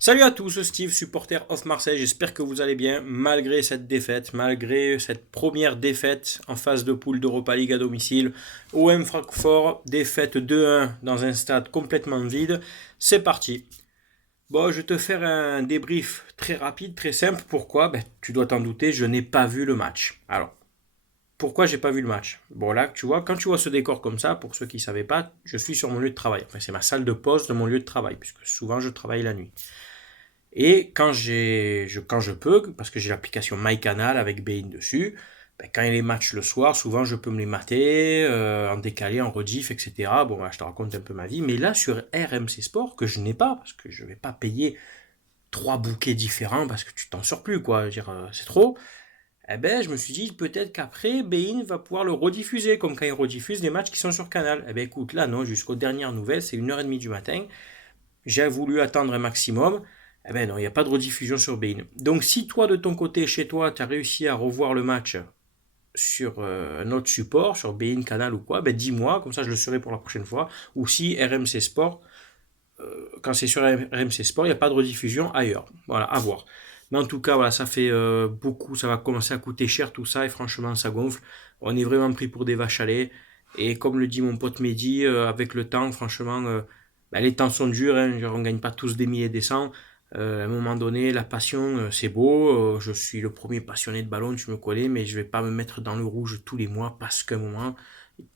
Salut à tous, Steve, supporter of Marseille. J'espère que vous allez bien malgré cette défaite, malgré cette première défaite en phase de poule d'Europa League à domicile. OM Francfort, défaite 2-1 dans un stade complètement vide. C'est parti. Bon, je vais te faire un débrief très rapide, très simple. Pourquoi? Tu dois t'en douter, je n'ai pas vu le match. Alors, pourquoi j'ai pas vu le match? Bon, là, tu vois, quand tu vois ce décor comme ça, pour ceux qui ne savaient pas, je suis sur mon lieu de travail. Enfin, c'est ma salle de pause de mon lieu de travail, puisque souvent je travaille la nuit. Et quand je peux, parce que j'ai l'application MyCanal avec Bein dessus, quand il y a les matchs le soir, souvent je peux me les mater, en décalé, en rediff, etc. Bon, là, je te raconte un peu ma vie. Mais là, sur RMC Sport, que je n'ai pas, parce que je ne vais pas payer trois bouquets différents, parce que tu t'en sors plus, quoi. Je veux dire, c'est trop. Eh ben, je me suis dit, peut-être qu'après, Bein va pouvoir le rediffuser, comme quand il rediffuse des matchs qui sont sur Canal. Eh ben, écoute, là, non, jusqu'aux dernières nouvelles, c'est 1h30 du matin. J'ai voulu attendre un maximum. Eh ben non, il n'y a pas de rediffusion sur Bein. Donc si toi, de ton côté, chez toi, tu as réussi à revoir le match sur un autre support, sur Bein, Canal ou quoi, ben dis-moi, comme ça je le saurai pour la prochaine fois. Ou si RMC Sport, quand c'est sur RMC Sport, il n'y a pas de rediffusion ailleurs. Voilà, à voir. Mais en tout cas, voilà, ça fait beaucoup, ça va commencer à coûter cher tout ça, et franchement, ça gonfle. On est vraiment pris pour des vaches à lait. Et comme le dit mon pote Mehdi, avec le temps, franchement, les temps sont durs, hein, on ne gagne pas tous des milliers et des cents. À un moment donné, la passion, c'est beau. Je suis le premier passionné de ballon, tu me connais, mais je ne vais pas me mettre dans le rouge tous les mois parce qu'à un moment,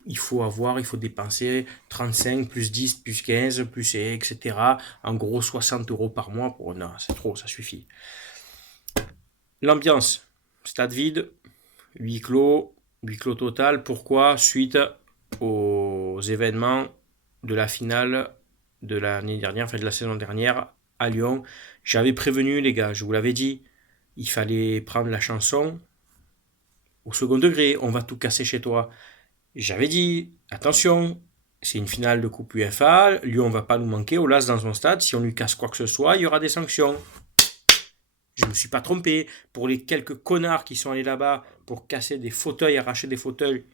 il faut dépenser 35, plus 10, plus 15, plus etc. En gros, 60 euros par mois. Pour... Non, c'est trop, ça suffit. L'ambiance, stade vide, huis clos total. Pourquoi? Suite aux événements de la finale de l'année dernière, enfin de la saison dernière à Lyon. J'avais prévenu les gars, je vous l'avais dit, il fallait prendre la chanson au second degré, on va tout casser chez toi. J'avais dit, attention, c'est une finale de Coupe UEFA, Lyon va pas nous manquer, au las dans son stade, si on lui casse quoi que ce soit, il y aura des sanctions. Je me suis pas trompé. Pour les quelques connards qui sont allés là-bas pour casser des fauteuils, arracher des fauteuils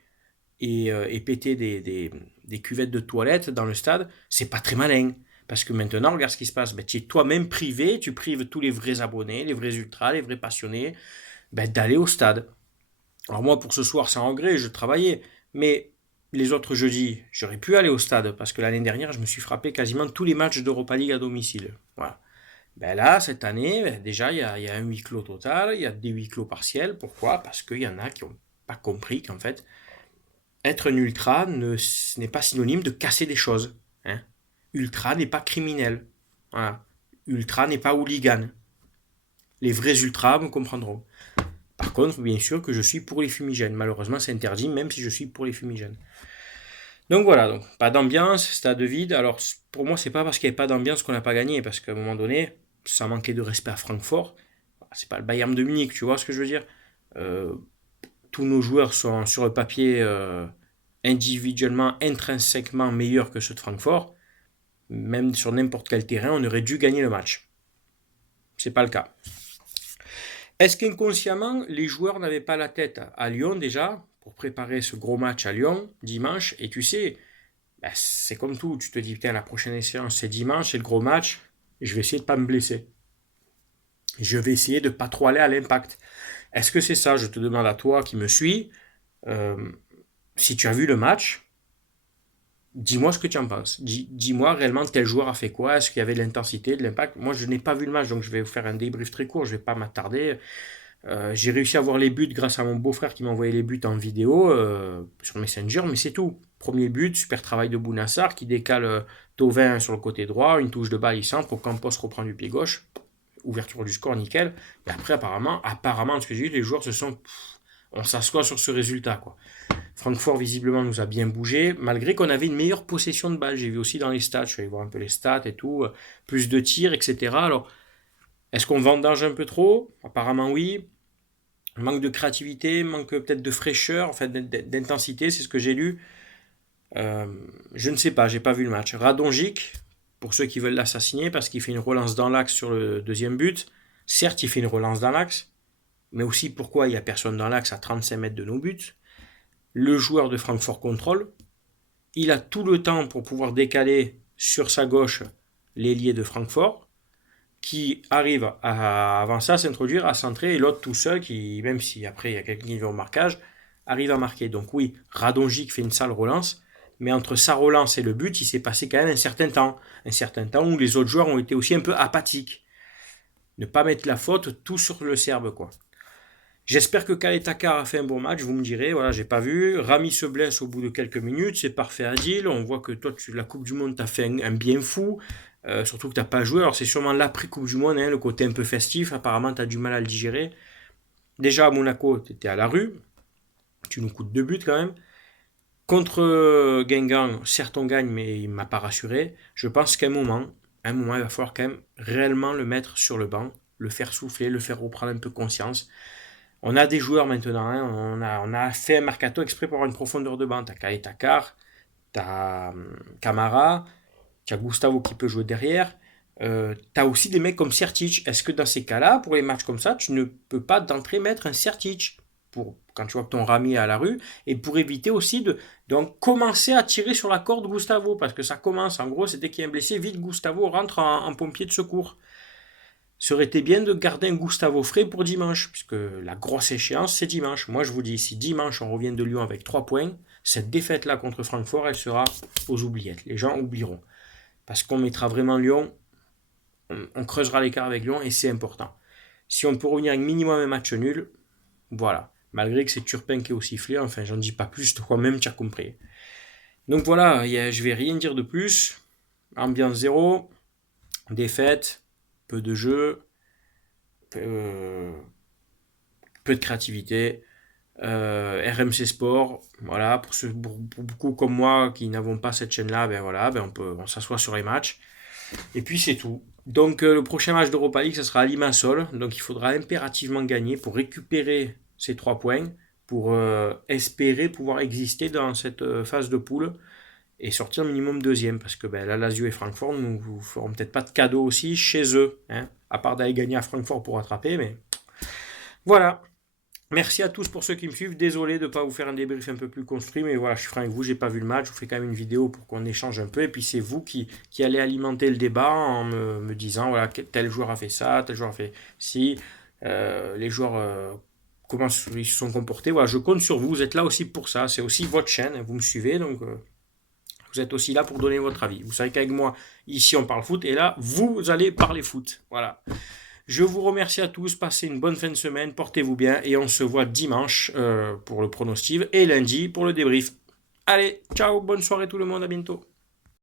et péter des cuvettes de toilettes dans le stade, c'est pas très malin. Parce que maintenant, regarde ce qui se passe. Tu es toi-même privé, tu prives tous les vrais abonnés, les vrais ultras, les vrais passionnés, d'aller au stade. Alors moi, pour ce soir, sans regret, je travaillais. Mais les autres jeudis, j'aurais pu aller au stade parce que l'année dernière, je me suis frappé quasiment tous les matchs d'Europa League à domicile. Voilà. Là, cette année, déjà, il y a un huis clos total, il y a des huis clos partiels. Pourquoi? Parce qu'il y en a qui n'ont pas compris qu'en fait, être un ultra n'est pas synonyme de casser des choses. Hein. Ultra n'est pas criminel. Voilà. Ultra n'est pas hooligan. Les vrais ultras me comprendront. Par contre, bien sûr que je suis pour les fumigènes. Malheureusement, c'est interdit, même si je suis pour les fumigènes. Donc voilà, donc pas d'ambiance, stade vide. Alors pour moi, c'est pas parce qu'il n'y avait pas d'ambiance qu'on n'a pas gagné, parce qu'à un moment donné, ça manquait de respect à Francfort. C'est pas le Bayern de Munich, tu vois ce que je veux dire. Euh, Tous nos joueurs sont sur le papier individuellement, intrinsèquement meilleurs que ceux de Francfort. Même sur n'importe quel terrain, on aurait dû gagner le match. C'est pas le cas. Est-ce qu'inconsciemment, les joueurs n'avaient pas la tête à Lyon déjà pour préparer ce gros match à Lyon dimanche? Et tu sais, c'est comme tout. Tu te dis, putain, la prochaine séance, c'est dimanche, c'est le gros match. Je vais essayer de ne pas me blesser. Je vais essayer de ne pas trop aller à l'impact. Est-ce que c'est ça? Je te demande à toi qui me suis. Euh, Si tu as vu le match, dis-moi ce que tu en penses. Dis-moi réellement tel joueur a fait quoi. Est-ce qu'il y avait de l'intensité, de l'impact? Moi, je n'ai pas vu le match, donc je vais vous faire un débrief très court. Je ne vais pas m'attarder. J'ai réussi à voir les buts grâce à mon beau-frère qui m'a envoyé les buts en vidéo sur Messenger, mais c'est tout. Premier but, super travail de Bounassar qui décale Tovin sur le côté droit, une touche de balle, il centre, pour Campos reprend du pied gauche, ouverture du score, nickel. Et après, apparemment, ce que j'ai vu, les joueurs se sont. On s'assoit sur ce résultat, quoi. Francfort, visiblement, nous a bien bougé, malgré qu'on avait une meilleure possession de balle. J'ai vu aussi dans les stats, je suis allé voir un peu les stats et tout, plus de tirs, etc. Alors, est-ce qu'on vendange un peu trop? Apparemment, oui. Manque de créativité, manque peut-être de fraîcheur, en fait, d'intensité, c'est ce que j'ai lu. Euh, je ne sais pas, j'ai pas vu le match. Radonjic, pour ceux qui veulent l'assassiner, parce qu'il fait une relance dans l'axe sur le deuxième but. Certes, il fait une relance dans l'axe, mais aussi pourquoi il n'y a personne dans l'axe à 35 mètres de nos buts. Le joueur de Francfort contrôle. Il a tout le temps pour pouvoir décaler sur sa gauche l'ailier de Francfort. qui arrive à avancer, à s'introduire, à centrer, et l'autre tout seul, qui, même si après il y a quelqu'un qui vient au marquage, arrive à marquer. Donc oui, Radonjic fait une sale relance, mais entre sa relance et le but, il s'est passé quand même un certain temps où les autres joueurs ont été aussi un peu apathiques. Ne pas mettre la faute tout sur le Serbe, quoi. J'espère que Kale Takar a fait un bon match, vous me direz, voilà, j'ai pas vu. Rami se blesse au bout de quelques minutes, c'est parfait Adil. On voit que toi, la Coupe du Monde, t'as fait un bien fou. Surtout que t'as pas joué. Alors c'est sûrement l'après-Coupe du Monde, hein, le côté un peu festif. Apparemment, t'as du mal à le digérer. Déjà à Monaco, t'étais à la rue. Tu nous coûtes 2 buts quand même. Contre Guingamp, certes on gagne, mais il m'a pas rassuré. Je pense qu'à un moment, il va falloir quand même réellement le mettre sur le banc, le faire souffler, le faire reprendre un peu conscience. On a des joueurs maintenant, hein, on a fait un mercato exprès pour avoir une profondeur de banc. T'as Kale Takar, t'as Camara, t'as Gustavo qui peut jouer derrière. T'as aussi des mecs comme Sertic. Est-ce que dans ces cas-là, pour les matchs comme ça, tu ne peux pas d'entrée mettre un Sertic pour, quand tu vois que ton Rami est à la rue, et pour éviter aussi de donc, commencer à tirer sur la corde Gustavo, parce que ça commence, en gros, c'est dès qu'il y a un blessé, vite Gustavo rentre en pompier de secours. Ça aurait été bien de garder un Gustavo frais pour dimanche, puisque la grosse échéance, c'est dimanche. Moi, je vous dis, si dimanche, on revient de Lyon avec 3 points, cette défaite-là contre Francfort, elle sera aux oubliettes. Les gens oublieront. Parce qu'on mettra vraiment Lyon, on creusera l'écart avec Lyon, et c'est important. Si on peut revenir avec minimum un match nul, voilà. Malgré que c'est Turpin qui est au sifflet, enfin, j'en dis pas plus, toi-même, tu as compris. Donc voilà, je vais rien dire de plus. Ambiance zéro, défaite, peu de jeu, peu de créativité. RMC Sport, voilà, pour beaucoup comme moi qui n'avons pas cette chaîne-là, ben voilà, on s'assoit sur les matchs. Et puis c'est tout. Donc le prochain match d'Europa League, ce sera à Limassol. Donc il faudra impérativement gagner pour récupérer ces 3 points, pour espérer pouvoir exister dans cette phase de poule et sortir minimum deuxième. Parce que la Lazio et Francfort ne vous feront peut-être pas de cadeau aussi chez eux, hein, à part d'aller gagner à Francfort pour rattraper. Mais voilà. Merci à tous pour ceux qui me suivent. Désolé de ne pas vous faire un débrief un peu plus construit, mais voilà, je suis franc avec vous, j'ai pas vu le match. Je vous fais quand même une vidéo pour qu'on échange un peu. Et puis c'est vous qui allez alimenter le débat en me disant voilà, tel joueur a fait ça, tel joueur a fait ci, les joueurs comment ils se sont comportés. Voilà, je compte sur vous. Vous êtes là aussi pour ça. C'est aussi votre chaîne. Vous me suivez, donc vous êtes aussi là pour donner votre avis. Vous savez qu'avec moi, ici on parle foot, et là, vous allez parler foot. Voilà. Je vous remercie à tous, passez une bonne fin de semaine, portez-vous bien et on se voit dimanche pour le pronostic et lundi pour le débrief. Allez, ciao, bonne soirée tout le monde, à bientôt.